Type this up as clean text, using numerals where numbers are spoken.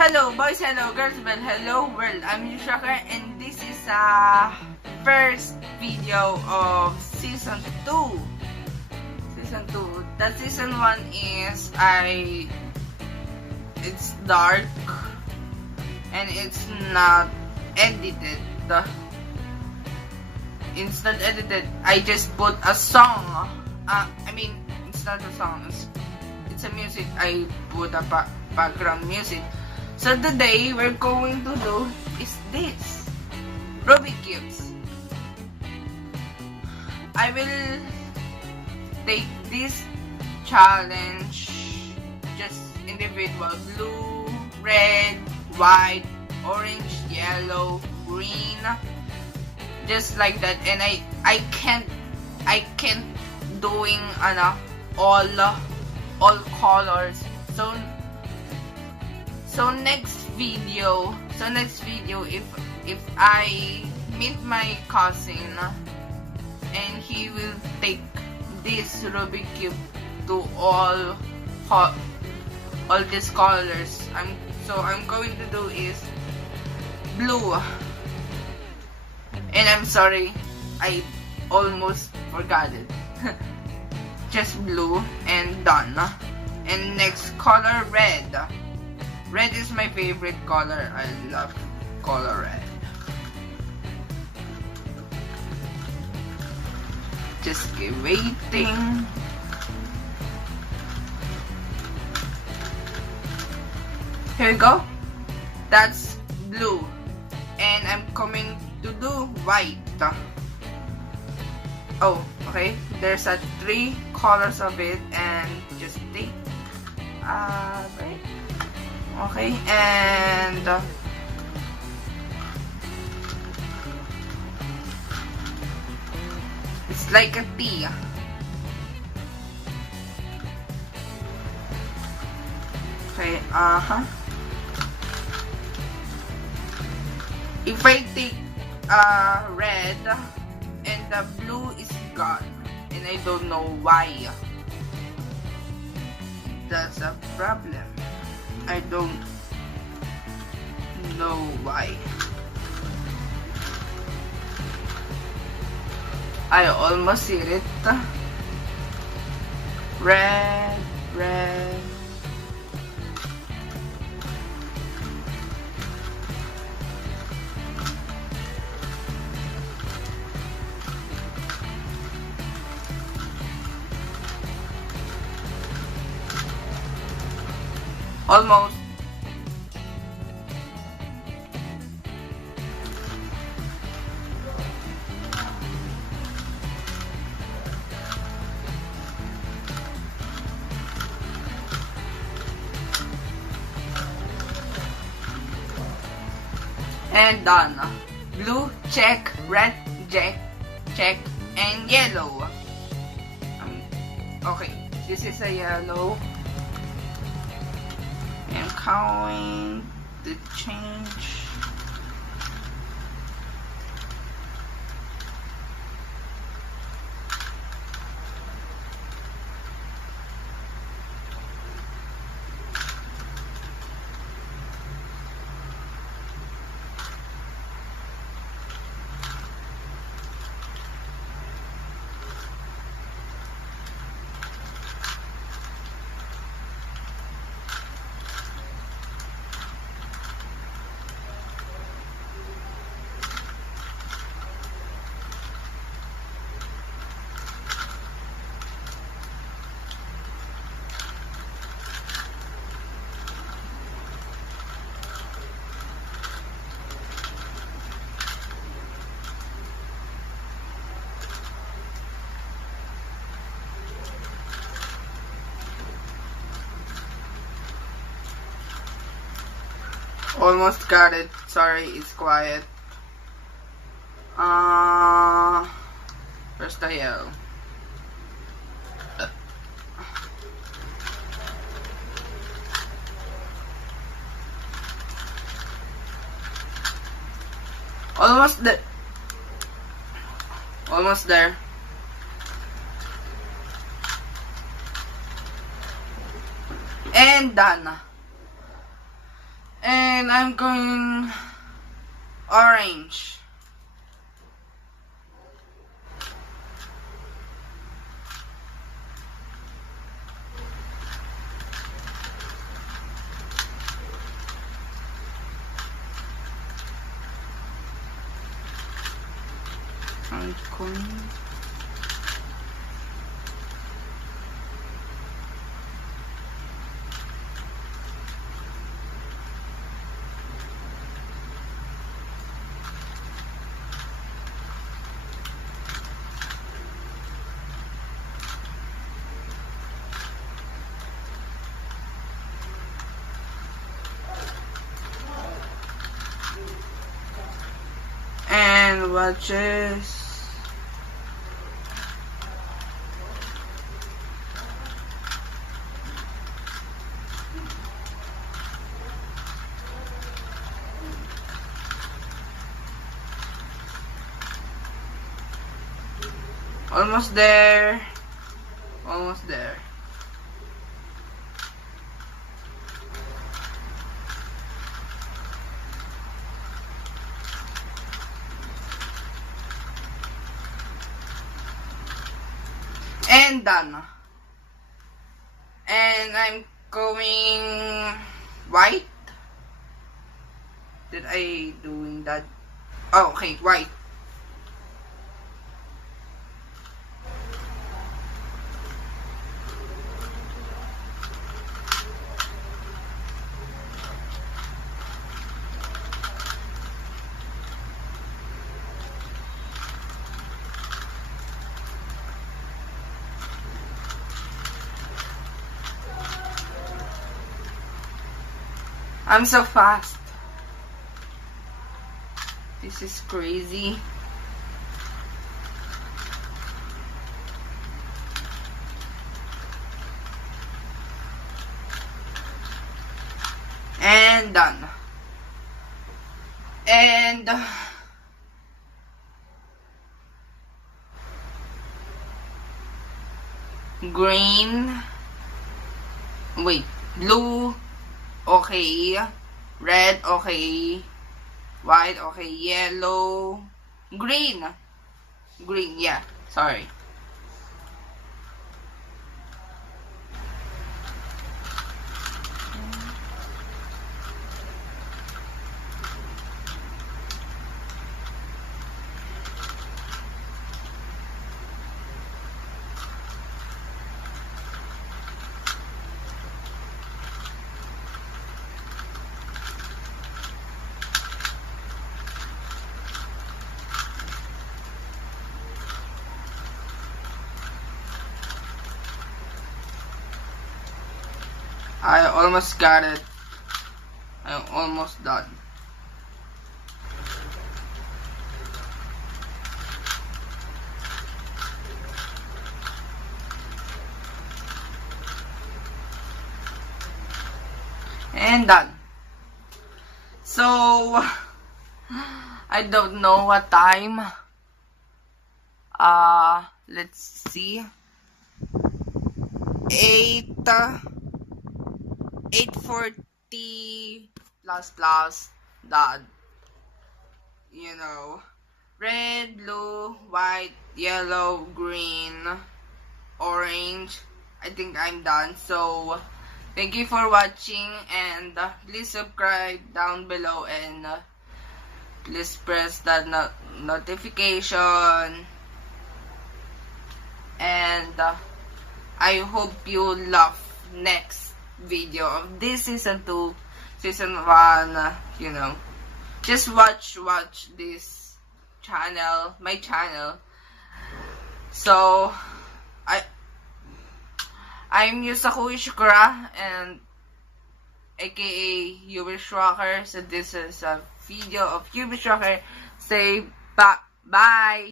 Hello boys, hello girls, well hello world. I'm Yushaka and this is first video of season 2. Season 2. The season 1 is it's dark and it's not edited. It's not edited. I just put a song. It's not a song. It's a music. I put a background music. So today we're going to do is this Rubik cubes. I will take this challenge just individual: blue, red, white, orange, yellow, green, just like that. And I can't doing all colors. So next video, if I meet my cousin and he will take this Rubik cube to all these colors, I'm going to do is blue. And I'm sorry, I almost forgot it. Just blue and done. And next color, red. Red is my favorite color. I love color red. Just keep waiting. Here we go. That's blue. And I'm coming to do white. Oh, okay. There's 3 colors of it, and just take right. Okay, and it's like a T. Okay, if I take red and the blue is gone, and I don't know why. That's a problem. I don't know why. I almost hit it. Red. Almost. And done. Blue, check, red, check, and yellow. Okay, this is a yellow. I'm counting the change. Almost got it. Sorry, it's quiet. Where's the yellow? Almost there. Almost there. And done. And I'm going orange. I'm going and watches. Almost there. Almost there. And done. And I'm going white. Did I doing that? Oh, okay, white. I'm so fast. This is crazy. And done. And green. Wait, blue. Okay. Red, okay. White, okay. Yellow. Green. Green, yeah. Sorry. I almost got it. I'm almost done. And done. So, I don't know what time. Let's see. 8:40 plus dot. You know, red, blue, white, yellow, green, orange. I think I'm done. So, thank you for watching, and please subscribe down below, and please press that notification. And I hope you love next video of this season 2, season 1, you know. Just watch this channel, my channel. So, I'm Yusaku Ishikura, and aka Yubish Rocker. So this is a video of Yubish Rocker. Say bye.